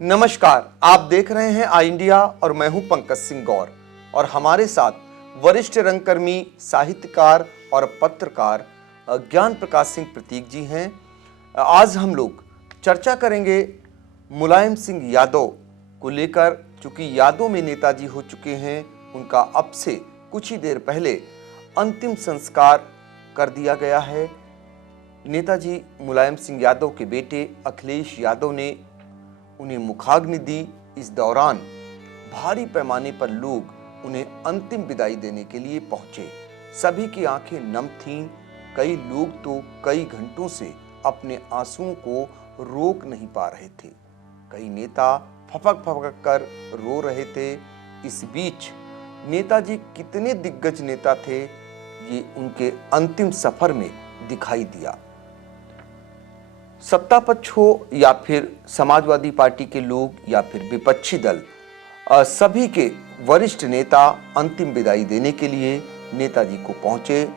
नमस्कार, आप देख रहे हैं आई इंडिया और मैं हूं पंकज सिंह गौर और हमारे साथ वरिष्ठ रंगकर्मी, साहित्यकार और पत्रकार ज्ञान प्रकाश सिंह प्रतीक जी हैं। आज हम लोग चर्चा करेंगे मुलायम सिंह यादव को लेकर। चूंकि यादव में नेताजी हो चुके हैं, उनका अब से कुछ ही देर पहले अंतिम संस्कार कर दिया गया है। नेताजी मुलायम सिंह यादव के बेटे अखिलेश यादव ने उन्हें मुखाग्नि दी। इस दौरान भारी पैमाने पर लोग उन्हें अंतिम विदाई देने के लिए पहुंचे। सभी की आंखें नम थीं। कई लोग तो कई घंटों से अपने आंसुओं को रोक नहीं पा रहे थे। कई नेता फपक फपक कर रो रहे थे। इस बीच नेताजी कितने दिग्गज नेता थे, ये उनके अंतिम सफर में दिखाई दिया। सत्ता पक्ष हो या फिर समाजवादी पार्टी के लोग या फिर विपक्षी दल, सभी के वरिष्ठ नेता अंतिम विदाई देने के लिए नेताजी को पहुंचे।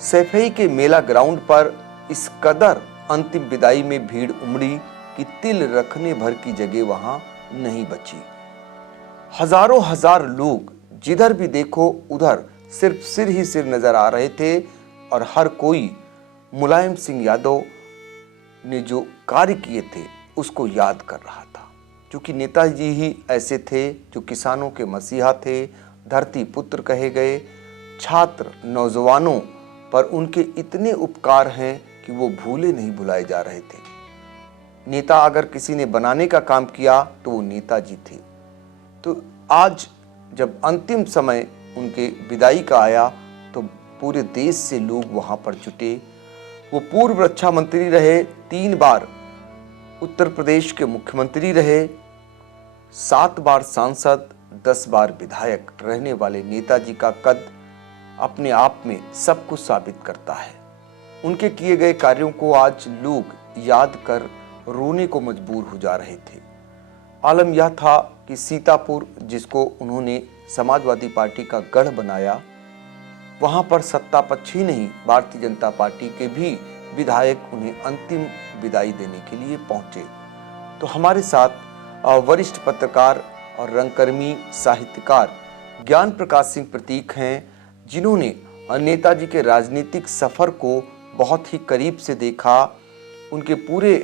सैफई के मेला ग्राउंड पर इस कदर अंतिम विदाई में भीड़ उमड़ी कि तिल रखने भर की जगह वहां नहीं बची। हजारों हजार लोग जिधर भी देखो उधर सिर्फ सिर ही सिर नजर आ रहे थे और हर कोई मुलायम सिंह यादव ने जो कार्य किए थे उसको याद कर रहा था। क्योंकि नेताजी ही ऐसे थे जो किसानों के मसीहा थे, धरती पुत्र कहे गए। छात्र नौजवानों पर उनके इतने उपकार हैं कि वो भूले नहीं भुलाए जा रहे थे। नेता अगर किसी ने बनाने का काम किया तो वो नेताजी थे। तो आज जब अंतिम समय उनके विदाई का आया तो पूरे देश से लोग वहां पर जुटे। वो पूर्व रक्षा मंत्री रहे, 3 बार उत्तर प्रदेश के मुख्यमंत्री रहे, 7 बार सांसद, 10 बार विधायक रहने वाले नेताजी का कद अपने आप में सब कुछ साबित करता है। उनके किए गए कार्यों को आज लोग याद कर रोने को मजबूर हो जा रहे थे। आलम यह था कि सीतापुर, जिसको उन्होंने समाजवादी पार्टी का गढ़ बनाया, वहां पर सत्ता पक्ष ही नहीं, भारतीय जनता पार्टी के भी विधायक उन्हें अंतिम विदाई देने के लिए पहुंचे। तो हमारे साथ वरिष्ठ पत्रकार और रंगकर्मी, साहित्यकार ज्ञान प्रकाश सिंह प्रतीक हैं, जिन्होंने नेताजी के राजनीतिक सफर को बहुत ही करीब से देखा। उनके पूरे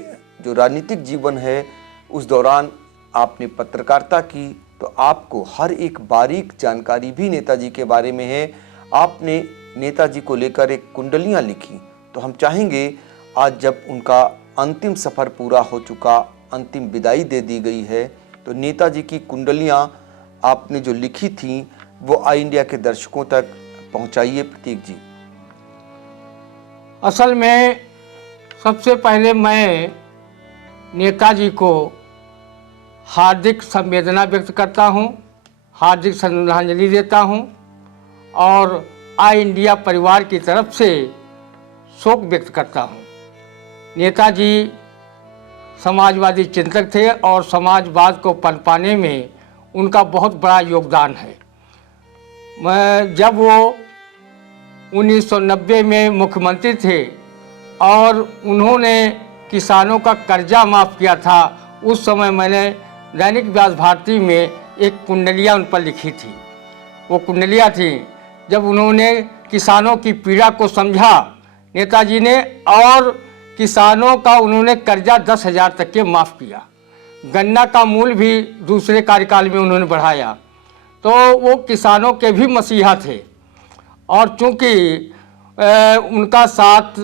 जो राजनीतिक जीवन है उस दौरान आपने पत्रकारिता की, तो आपको हर एक बारीक जानकारी भी नेताजी के बारे में है। आपने नेताजी को लेकर एक कुंडलियां लिखी। तो हम चाहेंगे आज जब उनका अंतिम सफर पूरा हो चुका, अंतिम विदाई दे दी गई है, तो नेताजी की कुंडलियां आपने जो लिखी थी वो आई इंडिया के दर्शकों तक पहुंचाइए प्रतीक जी। असल में सबसे पहले मैं नेताजी को हार्दिक संवेदना व्यक्त करता हूं, हार्दिक श्रद्धांजलि देता हूं और आई इंडिया परिवार की तरफ से शोक व्यक्त करता हूं। नेताजी समाजवादी चिंतक थे और समाजवाद को पनपाने में उनका बहुत बड़ा योगदान है। जब वो 1990 में मुख्यमंत्री थे और उन्होंने किसानों का कर्जा माफ़ किया था, उस समय मैंने दैनिक व्यास भारती में एक कुंडलियाँ उन पर लिखी थी। वो कुंडलियाँ थी जब उन्होंने किसानों की पीड़ा को समझा नेताजी ने, और किसानों का उन्होंने कर्जा 10,000 तक के माफ़ किया। गन्ना का मूल्य भी दूसरे कार्यकाल में उन्होंने बढ़ाया। तो वो किसानों के भी मसीहा थे। और चूँकि उनका साथ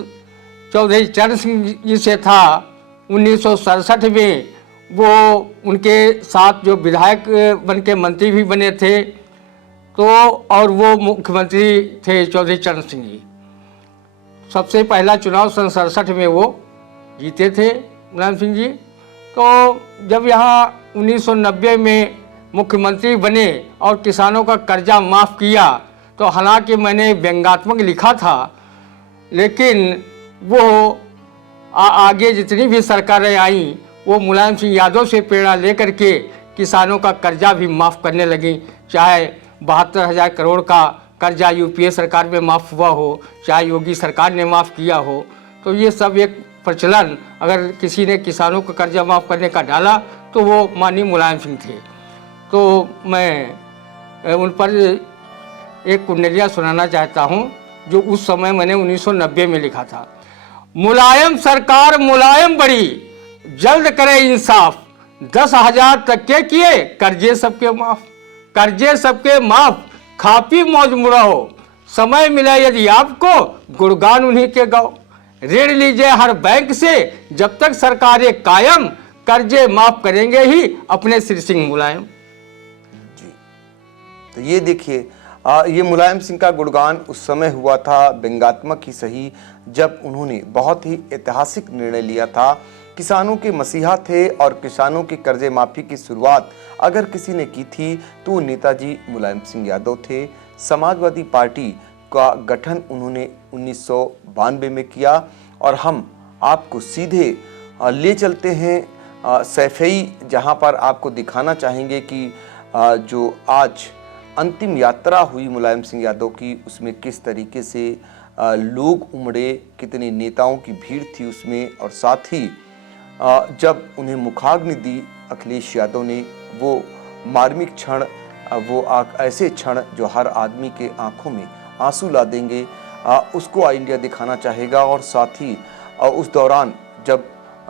चौधरी चरण सिंह जी से था, 1967 में वो उनके साथ जो विधायक बन के मंत्री भी बने थे, तो और वो मुख्यमंत्री थे चौधरी चरण सिंह जी। सबसे पहला चुनाव सन 67 में वो जीते थे मुलायम सिंह जी। तो जब यहाँ 1990 में मुख्यमंत्री बने और किसानों का कर्जा माफ़ किया, तो हालांकि मैंने व्यंग्यात्मक लिखा था, लेकिन वो आगे जितनी भी सरकारें आईं वो मुलायम सिंह यादव से प्रेरणा लेकर के किसानों का कर्जा भी माफ़ करने लगी। चाहे 72,000 करोड़ का कर्जा यूपीए सरकार में माफ़ हुआ हो, चाहे योगी सरकार ने माफ़ किया हो, तो ये सब एक प्रचलन, अगर किसी ने किसानों का कर्जा माफ़ करने का डाला तो वो माननीय मुलायम सिंह थे। तो मैं उन पर एक कुंडलिया सुनाना चाहता हूँ जो उस समय मैंने 1990 में लिखा था। मुलायम सरकार मुलायम बड़ी, जल्द करे इंसाफ, 10,000 तक के किए कर्जे सबके माफ, कर्जे सबके माफ, खापी मौज मुड़ाओ, समय मिला यदि आपको गुणगान उन्हीं के गाओ, ऋण लीजिए हर बैंक से जब तक सरकारें कायम, कर्जे माफ करेंगे ही अपने श्री सिंह मुलायम। जी, तो ये देखिए, ये मुलायम सिंह का गुणगान उस समय हुआ था, व्यंग्यात्मक ही सही, जब उन्होंने बहुत ही ऐतिहासिक निर्णय लिया था। किसानों के मसीहा थे और किसानों के कर्जे माफी की शुरुआत अगर किसी ने की थी तो वो नेताजी मुलायम सिंह यादव थे। समाजवादी पार्टी का गठन उन्होंने 1992 में किया और हम आपको सीधे ले चलते हैं सैफई, जहां पर आपको दिखाना चाहेंगे कि जो आज अंतिम यात्रा हुई मुलायम सिंह यादव की, उसमें किस तरीके से लोग उमड़े, कितने नेताओं की भीड़ थी उसमें, और साथ ही जब उन्हें मुखाग्नि दी अखिलेश यादव ने, वो मार्मिक क्षण, ऐसे क्षण जो हर आदमी के आंखों में आंसू ला देंगे, उसको इंडिया दिखाना चाहेगा। और साथ ही उस दौरान जब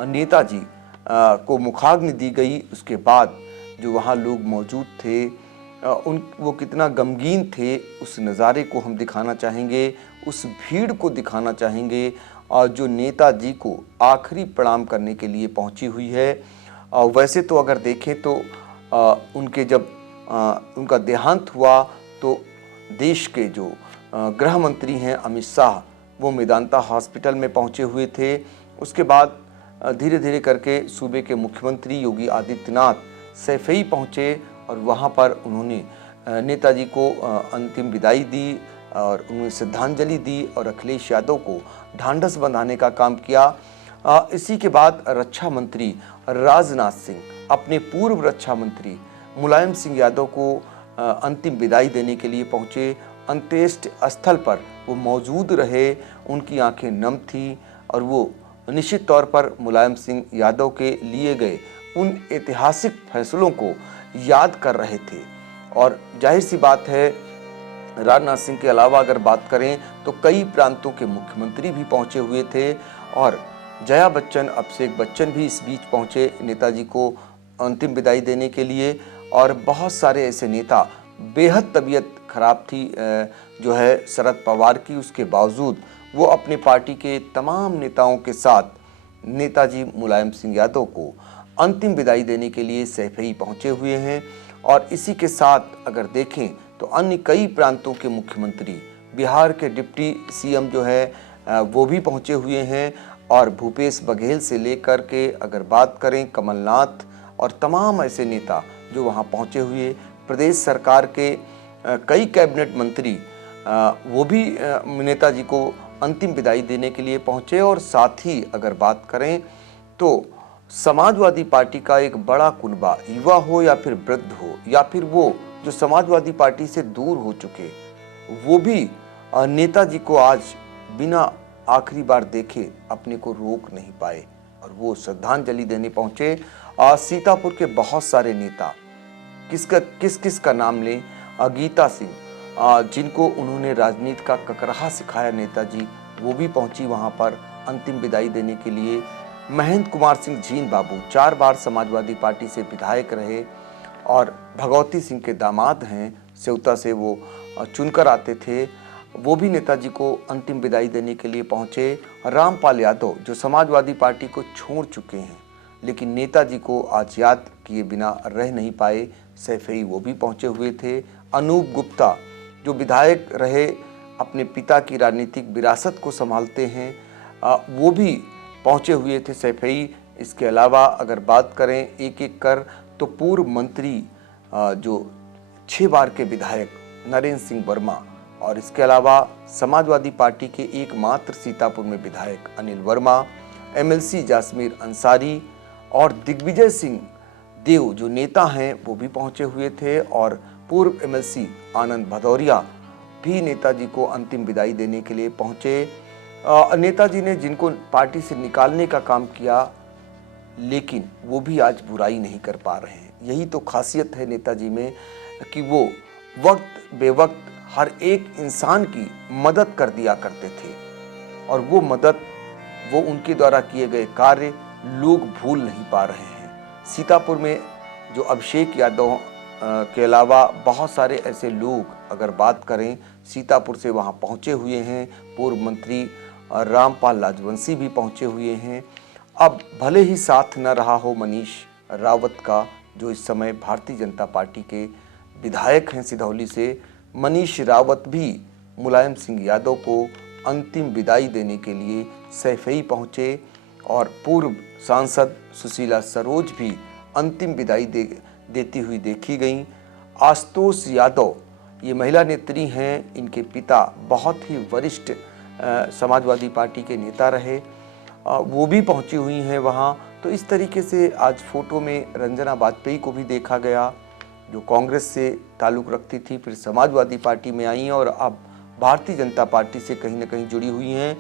नेताजी को मुखाग्नि दी गई, उसके बाद जो वहाँ लोग मौजूद थे वो कितना गमगीन थे, उस नज़ारे को हम दिखाना चाहेंगे, उस भीड़ को दिखाना चाहेंगे और जो नेताजी को आखिरी प्रणाम करने के लिए पहुंची हुई है। वैसे तो अगर देखें तो उनके जब उनका देहांत हुआ तो देश के जो गृह मंत्री हैं अमित शाह, वो मेदांता हॉस्पिटल में पहुंचे हुए थे। उसके बाद धीरे धीरे करके सूबे के मुख्यमंत्री योगी आदित्यनाथ सैफई पहुंचे और वहां पर उन्होंने नेताजी को अंतिम विदाई दी और उन्हें श्रद्धांजलि दी और अखिलेश यादव को ढांढस बंधाने का काम किया। इसी के बाद रक्षा मंत्री राजनाथ सिंह अपने पूर्व रक्षा मंत्री मुलायम सिंह यादव को अंतिम विदाई देने के लिए पहुंचे। अंत्येष्टि स्थल पर वो मौजूद रहे, उनकी आंखें नम थी और वो निश्चित तौर पर मुलायम सिंह यादव के लिए गए उन ऐतिहासिक फैसलों को याद कर रहे थे। और जाहिर सी बात है, राजनाथ सिंह के अलावा अगर बात करें तो कई प्रांतों के मुख्यमंत्री भी पहुंचे हुए थे और जया बच्चन, अभिषेक बच्चन भी इस बीच पहुंचे नेताजी को अंतिम विदाई देने के लिए। और बहुत सारे ऐसे नेता, बेहद तबीयत खराब थी जो है शरद पवार की, उसके बावजूद वो अपनी पार्टी के तमाम नेताओं के साथ नेताजी मुलायम सिंह यादव को अंतिम विदाई देने के लिए सैफई पहुंचे हुए हैं। और इसी के साथ अगर देखें तो अन्य कई प्रांतों के मुख्यमंत्री, बिहार के डिप्टी सीएम जो है वो भी पहुंचे हुए हैं और भूपेश बघेल से लेकर के अगर बात करें कमलनाथ और तमाम ऐसे नेता जो वहां पहुंचे हुए, प्रदेश सरकार के कई कैबिनेट मंत्री वो भी नेताजी को अंतिम विदाई देने के लिए पहुंचे। और साथ ही अगर बात करें तो समाजवादी पार्टी का एक बड़ा कुनबा, युवा हो या फिर वृद्ध हो या फिर वो जो समाजवादी पार्टी से दूर हो चुके, वो भी नेताजी को आज बिना आखिरी बार देखे अपने को रोक नहीं पाए और वो श्रद्धांजलि देने पहुंचे। सीतापुर के बहुत सारे नेता, किस का नाम लें, गीता सिंह, जिनको उन्होंने राजनीति का ककराहा सिखाया नेताजी, वो भी पहुंची वहां पर अंतिम विदाई देने के लिए। महेंद्र कुमार सिंह जीन बाबू 4 बार समाजवादी पार्टी से विधायक रहे और भगवती सिंह के दामाद हैं, सेवता से वो चुनकर आते थे, वो भी नेताजी को अंतिम विदाई देने के लिए पहुंचे। रामपाल यादव जो समाजवादी पार्टी को छोड़ चुके हैं लेकिन नेताजी को आज याद किए बिना रह नहीं पाए, सैफई वो भी पहुंचे हुए थे। अनूप गुप्ता जो विधायक रहे, अपने पिता की राजनीतिक विरासत को संभालते हैं, वो भी पहुंचे हुए थे सैफई। इसके अलावा अगर बात करें एक एक कर तो पूर्व मंत्री जो 6 बार के विधायक नरेंद्र सिंह वर्मा और इसके अलावा समाजवादी पार्टी के एकमात्र सीतापुर में विधायक अनिल वर्मा, एमएलसी जासमीर अंसारी और दिग्विजय सिंह देव जो नेता हैं वो भी पहुंचे हुए थे और पूर्व एमएलसी आनंद भदौरिया भी नेताजी को अंतिम विदाई देने के लिए पहुंचे। नेताजी ने जिनको पार्टी से निकालने का काम किया, लेकिन वो भी आज बुराई नहीं कर पा रहे हैं। यही तो खासियत है नेताजी में कि वो वक्त बेवक्त हर एक इंसान की मदद कर दिया करते थे, और वो मदद, वो उनके द्वारा किए गए कार्य लोग भूल नहीं पा रहे हैं। सीतापुर में जो अभिषेक यादव के अलावा बहुत सारे ऐसे लोग अगर बात करें, सीतापुर से वहाँ पहुँचे हुए हैं। पूर्व मंत्री रामपाल लाजवंशी भी पहुँचे हुए हैं। अब भले ही साथ न रहा हो मनीष रावत का, जो इस समय भारतीय जनता पार्टी के विधायक हैं सिधौली से, मनीष रावत भी मुलायम सिंह यादव को अंतिम विदाई देने के लिए सैफई पहुँचे, और पूर्व सांसद सुशीला सरोज भी अंतिम विदाई देती हुई देखी गईं। आशुतोष यादव ये महिला नेत्री हैं, इनके पिता बहुत ही वरिष्ठ समाजवादी पार्टी के नेता रहे, वो भी पहुंची हुई हैं वहाँ। तो इस तरीके से आज फोटो में रंजना वाजपेयी को भी देखा गया, जो कांग्रेस से ताल्लुक़ रखती थी, फिर समाजवादी पार्टी में आई हैं और अब भारतीय जनता पार्टी से कहीं ना कहीं जुड़ी हुई हैं,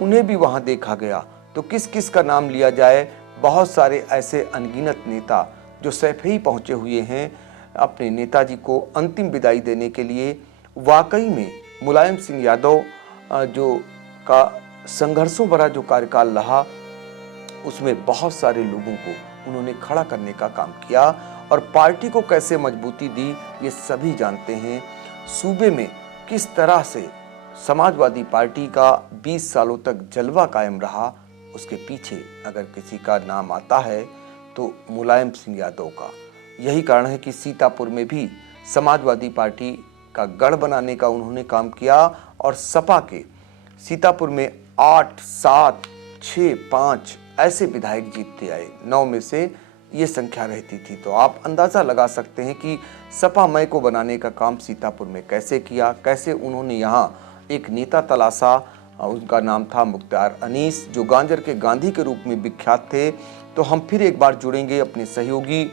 उन्हें भी वहाँ देखा गया। तो किस किस का नाम लिया जाए, बहुत सारे ऐसे अनगिनत नेता जो सैफई पहुँचे हुए हैं अपने नेताजी को अंतिम विदाई देने के लिए। वाकई में मुलायम सिंह यादव जो का संघर्षों भरा जो कार्यकाल रहा, उसमें बहुत सारे लोगों को उन्होंने खड़ा करने का काम किया और पार्टी को कैसे मजबूती दी ये सभी जानते हैं। सूबे में किस तरह से समाजवादी पार्टी का 20 सालों तक जलवा कायम रहा, उसके पीछे अगर किसी का नाम आता है तो मुलायम सिंह यादव का। यही कारण है कि सीतापुर में भी समाजवादी पार्टी का गढ़ बनाने का उन्होंने काम किया, और सपा के सीतापुर में 8, 7, 6, 5 ऐसे विधायक जीतते आए, 9 में से ये संख्या रहती थी। तो आप अंदाज़ा लगा सकते हैं कि सपा मय को बनाने का काम सीतापुर में कैसे किया, कैसे उन्होंने यहाँ एक नेता तलाशा। उनका नाम था मुख्तार अनीस, जो गांजर के गांधी के रूप में विख्यात थे। तो हम फिर एक बार जुड़ेंगे अपने सहयोगी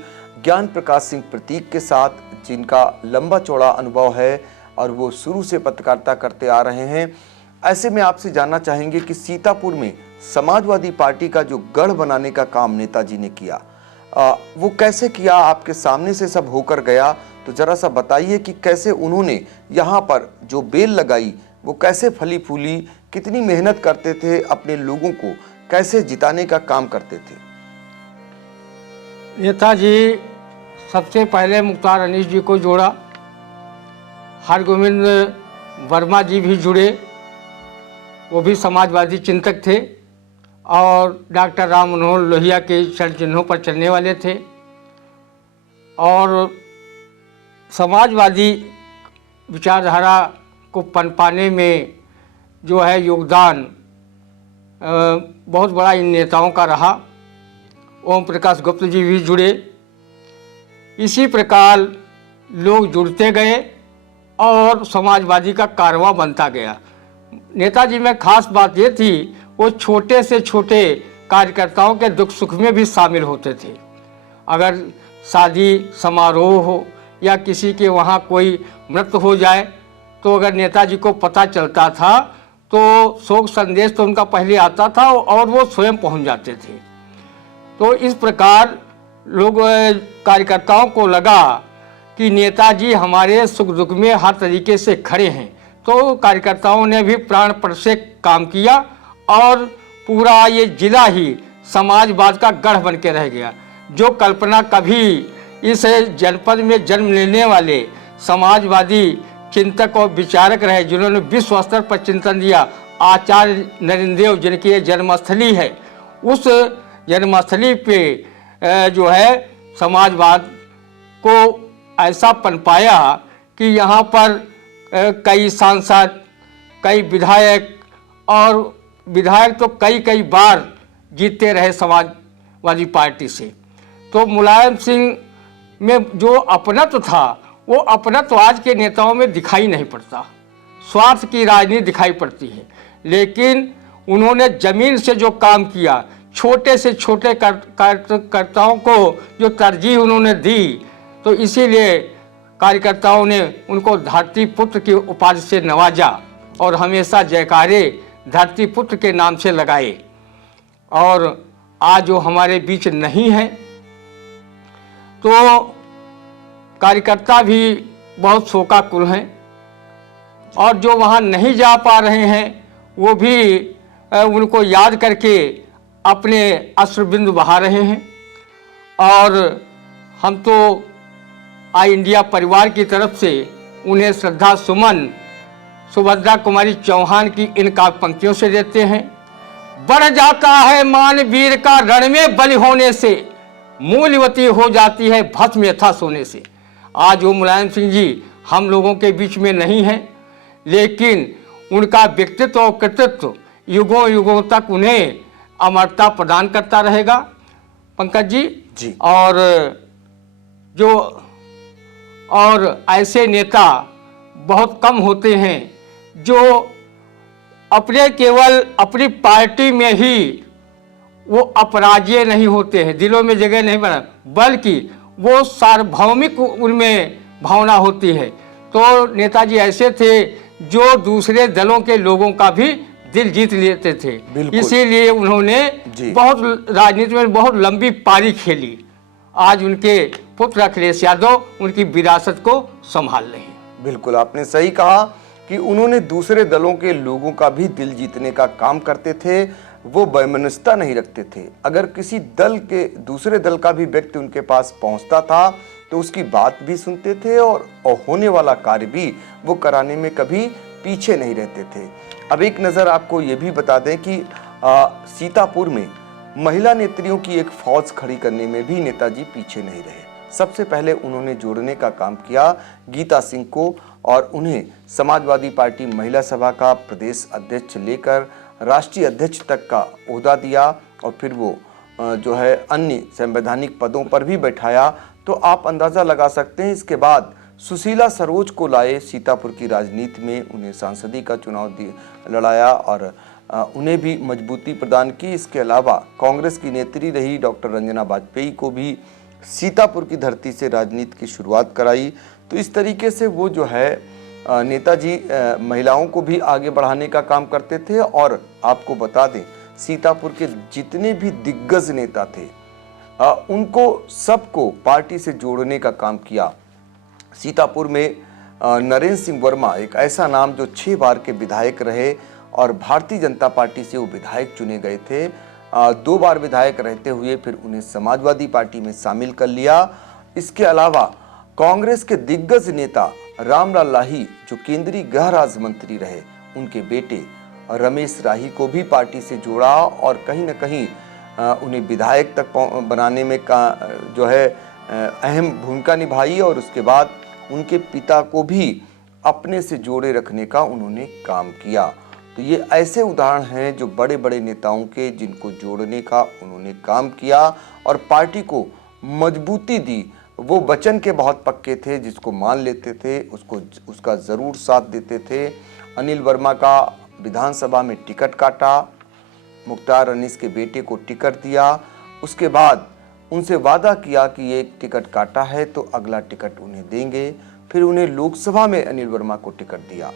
ज्ञान प्रकाश सिंह प्रतीक के साथ, जिनका लंबा चौड़ा अनुभव है और वो शुरू से पत्रकारिता करते आ रहे हैं। ऐसे में आपसे जानना चाहेंगे कि सीतापुर में समाजवादी पार्टी का जो गढ़ बनाने का काम नेताजी ने किया, वो कैसे किया, आपके सामने से सब होकर गया। तो जरा सा बताइए कि कैसे उन्होंने यहाँ पर जो बेल लगाई वो कैसे फली फूली, कितनी मेहनत करते थे, अपने लोगों को कैसे जिताने का काम करते थे। नेताजी सबसे पहले मुख्तार अनीस जी को जोड़ा, हरगोविंद वर्मा जी भी जुड़े, वो भी समाजवादी चिंतक थे और डॉक्टर राम मनोहर लोहिया के चरण चिन्हों पर चलने वाले थे। और समाजवादी विचारधारा को पनपाने में जो है योगदान बहुत बड़ा इन नेताओं का रहा। ओम प्रकाश गुप्त जी भी जुड़े। इसी प्रकार लोग जुड़ते गए और समाजवादी का कारवां बनता गया। नेताजी में खास बात ये थी, वो छोटे से छोटे कार्यकर्ताओं के दुख सुख में भी शामिल होते थे। अगर शादी समारोह हो या किसी के वहाँ कोई मृत्यु हो जाए, तो अगर नेताजी को पता चलता था तो शोक संदेश तो उनका पहले आता था और वो स्वयं पहुँच जाते थे। तो इस प्रकार लोग कार्यकर्ताओं को लगा कि नेताजी हमारे सुख दुख में हर तरीके से खड़े हैं। तो कार्यकर्ताओं ने भी प्राणपण से काम किया और पूरा ये जिला ही समाजवाद का गढ़ बन के रह गया। जो कल्पना कभी इस जनपद में जन्म लेने वाले समाजवादी चिंतक और विचारक रहे, जिन्होंने विश्व स्तर पर चिंतन दिया, आचार्य नरेंद्र देव जिनकी ये जन्मस्थली है, उस जन्मस्थली पे जो है समाजवाद को ऐसा पनपाया कि यहाँ पर कई सांसद, कई विधायक, और विधायक तो कई बार जीतते रहे समाजवादी पार्टी से। तो मुलायम सिंह में जो अपनत्व था, वो अपनत्व आज के नेताओं में दिखाई नहीं पड़ता। स्वार्थ की राजनीति दिखाई पड़ती है, लेकिन उन्होंने जमीन से जो काम किया, छोटे से छोटे कार्यकर्ताओं को जो तरजीह उन्होंने दी, तो इसीलिए कार्यकर्ताओं ने उनको धरती पुत्र की उपाधि से नवाजा और हमेशा जयकारे धरती पुत्र के नाम से लगाए। और आज वो हमारे बीच नहीं है। तो कार्यकर्ता भी बहुत शोकाकुल हैं और जो वहाँ नहीं जा पा रहे हैं वो भी उनको याद करके अपने अश्रुबिंदु बहा रहे हैं। और हम तो आई इंडिया परिवार की तरफ से उन्हें श्रद्धा सुमन सुभद्रा कुमारी चौहान की इन काव्य पंक्तियों से देते हैं। बढ़ जाता है मान वीर का रण में बलि होने से, मूल्यवती हो जाती है भस्म यथा सोने से। आज वो मुलायम सिंह जी हम लोगों के बीच में नहीं हैं, लेकिन उनका व्यक्तित्व और कृतित्व युगों युगों तक उन्हें अमरता प्रदान करता रहेगा। पंकज जी। और ऐसे नेता बहुत कम होते हैं जो अपने केवल अपनी पार्टी में ही वो अपराजय नहीं होते हैं, दिलों में जगह नहीं बना, बल्कि वो सार्वभौमिक उनमें भावना होती है। तो नेताजी ऐसे थे जो दूसरे दलों के लोगों का भी दिल जीत लेते थे। इसीलिए उन्होंने बहुत राजनीति में बहुत लंबी पारी खेली। आज उनके पुत्र अखिलेश यादव उनकी विरासत को संभाल रहे हैं। बिल्कुल, आपने सही कहा कि उन्होंने दूसरे दलों के लोगों का भी दिल जीतने का काम करते थे। वो वैमनस्यता नहीं रखते थे। अगर किसी दल के दूसरे दल का भी व्यक्ति उनके पास पहुंचता था तो उसकी बात भी सुनते थे और होने वाला कार्य भी वो कराने में कभी पीछे नहीं रहते थे। अब एक नज़र आपको ये भी बता दें कि सीतापुर में महिला नेत्रियों की एक फौज खड़ी करने में भी नेताजी पीछे नहीं रहे। सबसे पहले उन्होंने जोड़ने का काम किया गीता सिंह को और उन्हें समाजवादी पार्टी महिला सभा का प्रदेश अध्यक्ष लेकर राष्ट्रीय अध्यक्ष तक का ओहदा दिया और फिर वो जो है अन्य संवैधानिक पदों पर भी बैठाया। तो आप अंदाज़ा लगा सकते हैं इसके बाद सुशीला सरोज को लाए सीतापुर की राजनीति में, उन्हें सांसदी का चुनाव लड़ाया और उन्हें भी मजबूती प्रदान की। इसके अलावा कांग्रेस की नेत्री रही डॉक्टर रंजना वाजपेयी को भी सीतापुर की धरती से राजनीति की शुरुआत कराई। तो इस तरीके से वो जो है नेताजी महिलाओं को भी आगे बढ़ाने का काम करते थे। और आपको बता दें सीतापुर के जितने भी दिग्गज नेता थे उनको सबको पार्टी से जोड़ने का काम किया। सीतापुर में नरेंद्र सिंह वर्मा एक ऐसा नाम जो 6 बार के विधायक रहे और भारतीय जनता पार्टी से वो विधायक चुने गए थे। 2 बार विधायक रहते हुए फिर उन्हें समाजवादी पार्टी में शामिल कर लिया। इसके अलावा कांग्रेस के दिग्गज नेता रामलाल लाही जो केंद्रीय गृह राज्य मंत्री रहे, उनके बेटे रमेश राही को भी पार्टी से जोड़ा और कहीं न कहीं उन्हें विधायक तक बनाने में जो है अहम भूमिका निभाई। और उसके बाद उनके पिता को भी अपने से जोड़े रखने का उन्होंने काम किया। तो ये ऐसे उदाहरण हैं जो बड़े बड़े नेताओं के जिनको जोड़ने का उन्होंने काम किया और पार्टी को मजबूती दी। वो वचन के बहुत पक्के थे, जिसको मान लेते थे उसका ज़रूर साथ देते थे। अनिल वर्मा का विधानसभा में टिकट काटा, मुख्तार अनीस के बेटे को टिकट दिया, उसके बाद उनसे वादा किया कि ये टिकट काटा है तो अगला टिकट उन्हें देंगे। फिर उन्हें लोकसभा में अनिल वर्मा को टिकट दिया।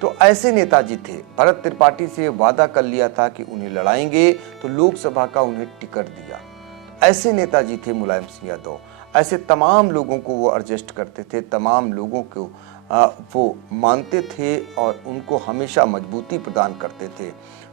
तो ऐसे नेताजी थे। भरत त्रिपाठी से वादा कर लिया था कि उन्हें लड़ाएंगे तो लोकसभा का उन्हें टिकट दिया। ऐसे नेताजी थे मुलायम सिंह यादव। ऐसे तमाम लोगों को वो एडजस्ट करते थे, तमाम लोगों को वो मानते थे और उनको हमेशा मजबूती प्रदान करते थे।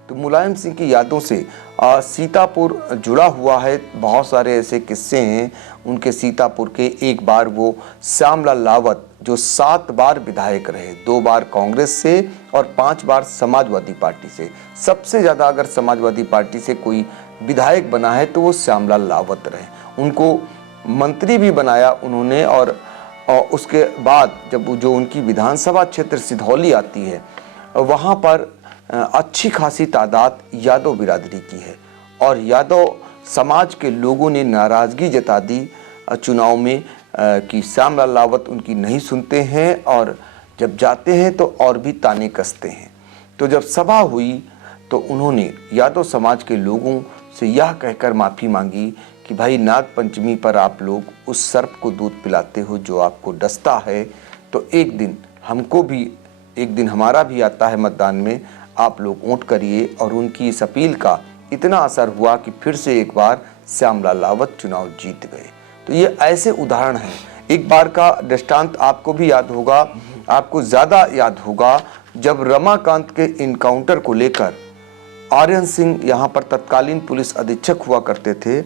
तो मुलायम सिंह की यादों से सीतापुर जुड़ा हुआ है। बहुत सारे ऐसे किस्से हैं उनके सीतापुर के। एक बार वो श्यामलाल रावत जो 7 बार विधायक रहे, 2 बार कांग्रेस से और 5 बार समाजवादी पार्टी से। सबसे ज़्यादा अगर समाजवादी पार्टी से कोई विधायक बना है तो वो श्यामलाल रावत रहे। उनको मंत्री भी बनाया उन्होंने। और उसके बाद जब जो उनकी विधानसभा क्षेत्र सिधौली आती है, वहाँ पर अच्छी खासी तादाद यादव बिरादरी की है और यादव समाज के लोगों ने नाराज़गी जता दी चुनाव में कि श्यामलाल रावत उनकी नहीं सुनते हैं और जब जाते हैं तो और भी ताने कसते हैं। तो जब सभा हुई तो उन्होंने यादव समाज के लोगों से यह कहकर माफ़ी मांगी कि भाई नाग पंचमी पर आप लोग उस सर्प को दूध पिलाते हो जो आपको डसता है, तो एक दिन हमको भी, एक दिन हमारा भी आता है मतदान में, आप लोग वोट करिए। और उनकी इस अपील का इतना असर हुआ कि फिर से एक बार श्यामलाल रावत चुनाव जीत गए। तो ये ऐसे उदाहरण हैं। एक बार का दृष्टांत आपको भी याद होगा, आपको ज़्यादा याद होगा, जब रमाकांत के इनकाउंटर को लेकर आर्यन सिंह यहाँ पर तत्कालीन पुलिस अधीक्षक हुआ करते थे।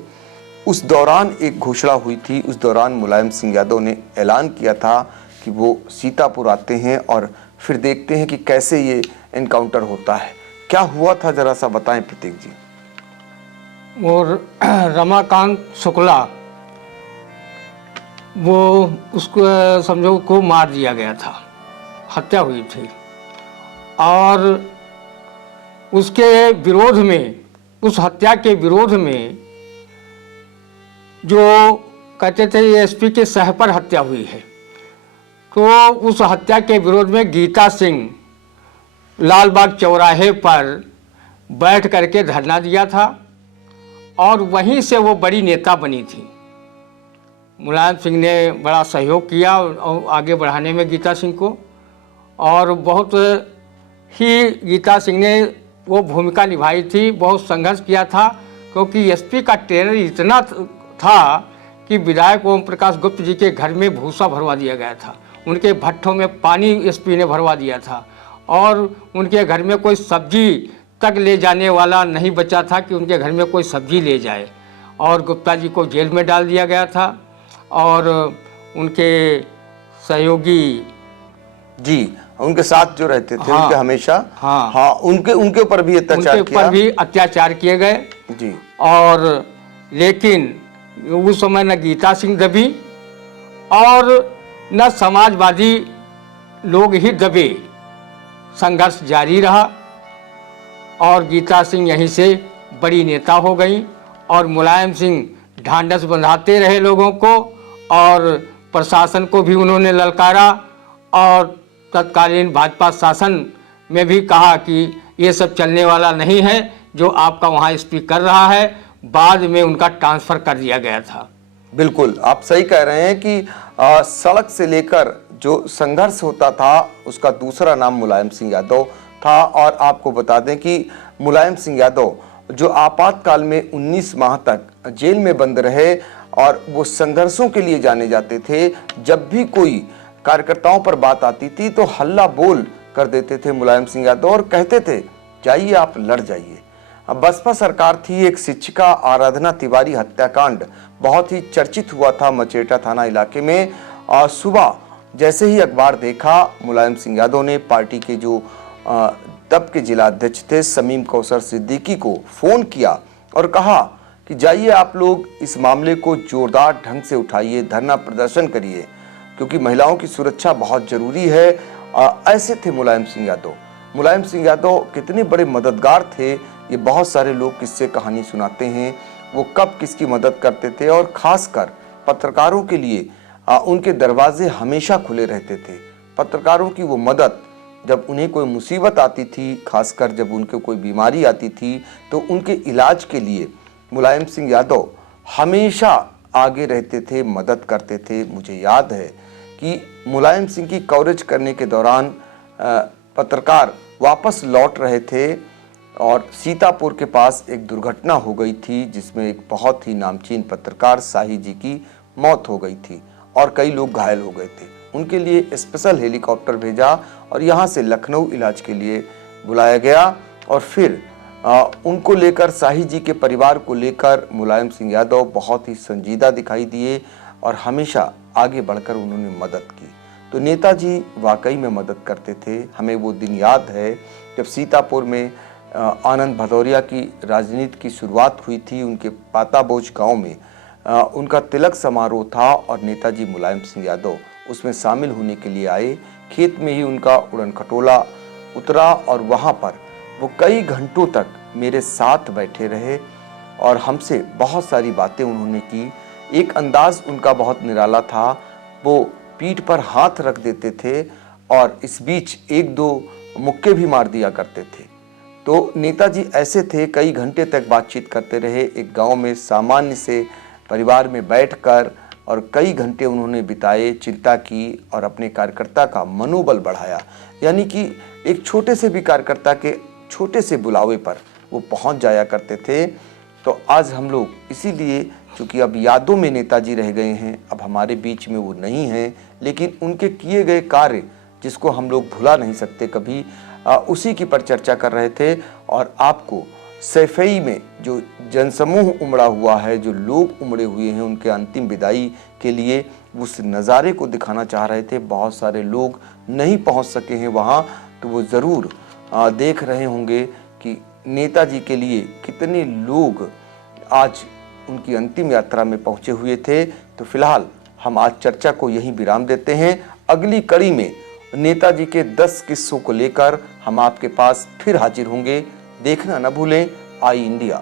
उस दौरान एक घोषणा हुई थी, उस दौरान मुलायम सिंह यादव ने ऐलान किया था कि वो सीतापुर आते हैं और फिर देखते हैं कि कैसे ये एनकाउंटर होता है। क्या हुआ था जरा सा बताएं प्रतीक जी। और रमाकांत शुक्ला वो उसको समझो को मार दिया गया था, हत्या हुई थी। और उसके विरोध में, उस हत्या के विरोध में जो कहते थे एसपी के सह पर हत्या हुई है, तो उस हत्या के विरोध में गीता सिंह लालबाग चौराहे पर बैठ करके धरना दिया था और वहीं से वो बड़ी नेता बनी थी। मुलायम सिंह ने बड़ा सहयोग किया और आगे बढ़ाने में गीता सिंह को, और बहुत ही गीता सिंह ने वो भूमिका निभाई थी, बहुत संघर्ष किया था, क्योंकि एसपी का टेरर इतना था कि विधायक ओम प्रकाश गुप्त जी के घर में भूसा भरवा दिया गया था, उनके भट्ठों में पानी एसपी ने भरवा दिया था, और उनके घर में कोई सब्जी तक ले जाने वाला नहीं बचा था कि उनके घर में कोई सब्जी ले जाए। और गुप्ता जी को जेल में डाल दिया गया था, और उनके सहयोगी जी उनके साथ जो रहते थे, हाँ, उनके हमेशा हाँ, उनके ऊपर भी अत्याचार किए गए जी। और लेकिन उस समय न गीता सिंह दबी और न समाजवादी लोग ही दबे, संघर्ष जारी रहा और गीता सिंह यहीं से बड़ी नेता हो गई। और मुलायम सिंह ढांढस बंधाते रहे लोगों को, और प्रशासन को भी उन्होंने ललकारा, और तत्कालीन भाजपा शासन में भी कहा कि ये सब चलने वाला नहीं है जो आपका वहाँ एसपी कर रहा है। बाद में उनका ट्रांसफ़र कर दिया गया था। बिल्कुल आप सही कह रहे हैं कि सड़क से लेकर जो संघर्ष होता था उसका दूसरा नाम मुलायम सिंह यादव था। और आपको बता दें कि मुलायम सिंह यादव जो आपातकाल में 19 माह तक जेल में बंद रहे, और वो संघर्षों के लिए जाने जाते थे। जब भी कोई कार्यकर्ताओं पर बात आती थी तो हल्ला बोल कर देते थे मुलायम सिंह यादव और कहते थे जाइए आप लड़ जाइए। अब बसपा सरकार थी, एक शिक्षिका आराधना तिवारी हत्याकांड बहुत ही चर्चित हुआ था मचेटा थाना इलाके में। और सुबह जैसे ही अखबार देखा, मुलायम सिंह यादव ने पार्टी के जो तब के जिला अध्यक्ष थे समीम कौसर सिद्दीकी को फोन किया और कहा कि जाइए आप लोग इस मामले को जोरदार ढंग से उठाइए, धरना प्रदर्शन करिए, क्योंकि महिलाओं की सुरक्षा बहुत जरूरी है। ऐसे थे मुलायम सिंह यादव। मुलायम सिंह यादव कितने बड़े मददगार थे, ये बहुत सारे लोग किस्से कहानी सुनाते हैं, वो कब किसकी मदद करते थे। और खासकर पत्रकारों के लिए उनके दरवाजे हमेशा खुले रहते थे। पत्रकारों की वो मदद, जब उन्हें कोई मुसीबत आती थी, खासकर जब उनके कोई बीमारी आती थी, तो उनके इलाज के लिए मुलायम सिंह यादव हमेशा आगे रहते थे, मदद करते थे। मुझे याद है कि मुलायम सिंह की कवरेज करने के दौरान पत्रकार वापस लौट रहे थे और सीतापुर के पास एक दुर्घटना हो गई थी जिसमें एक बहुत ही नामचीन पत्रकार शाही जी की मौत हो गई थी और कई लोग घायल हो गए थे। उनके लिए स्पेशल हेलीकॉप्टर भेजा और यहाँ से लखनऊ इलाज के लिए बुलाया गया। और फिर उनको लेकर, शाही जी के परिवार को लेकर मुलायम सिंह यादव बहुत ही संजीदा दिखाई दिए और हमेशा आगे बढ़कर उन्होंने मदद की। तो नेताजी वाकई में मदद करते थे। हमें वो दिन याद है जब सीतापुर में आनंद भदौरिया की राजनीति की शुरुआत हुई थी। उनके पाताबोझ गांव में उनका तिलक समारोह था और नेताजी मुलायम सिंह यादव उसमें शामिल होने के लिए आए। खेत में ही उनका उड़न खटोला उतरा और वहाँ पर वो कई घंटों तक मेरे साथ बैठे रहे और हमसे बहुत सारी बातें उन्होंने की। एक अंदाज उनका बहुत निराला था, वो पीठ पर हाथ रख देते थे और इस बीच एक दो मुक्के भी मार दिया करते थे। तो नेताजी ऐसे थे, कई घंटे तक बातचीत करते रहे एक गांव में सामान्य से परिवार में बैठकर, और कई घंटे उन्होंने बिताए, चिंता की और अपने कार्यकर्ता का मनोबल बढ़ाया। यानी कि एक छोटे से भी कार्यकर्ता के छोटे से बुलावे पर वो पहुंच जाया करते थे। तो आज हम लोग इसीलिए, चूँकि अब यादों में नेताजी रह गए हैं, अब हमारे बीच में वो नहीं हैं, लेकिन उनके किए गए कार्य जिसको हम लोग भुला नहीं सकते कभी, उसी की पर चर्चा कर रहे थे। और आपको सैफई में जो जनसमूह उमड़ा हुआ है, जो लोग उमड़े हुए हैं उनके अंतिम विदाई के लिए, उस नज़ारे को दिखाना चाह रहे थे। बहुत सारे लोग नहीं पहुंच सके हैं वहाँ, तो वो ज़रूर देख रहे होंगे कि नेताजी के लिए कितने लोग आज उनकी अंतिम यात्रा में पहुंचे हुए थे। तो फिलहाल हम आज चर्चा को यहीं विराम देते हैं। अगली कड़ी में नेताजी के 10 किस्सों को लेकर हम आपके पास फिर हाजिर होंगे। देखना न भूलें आई इंडिया।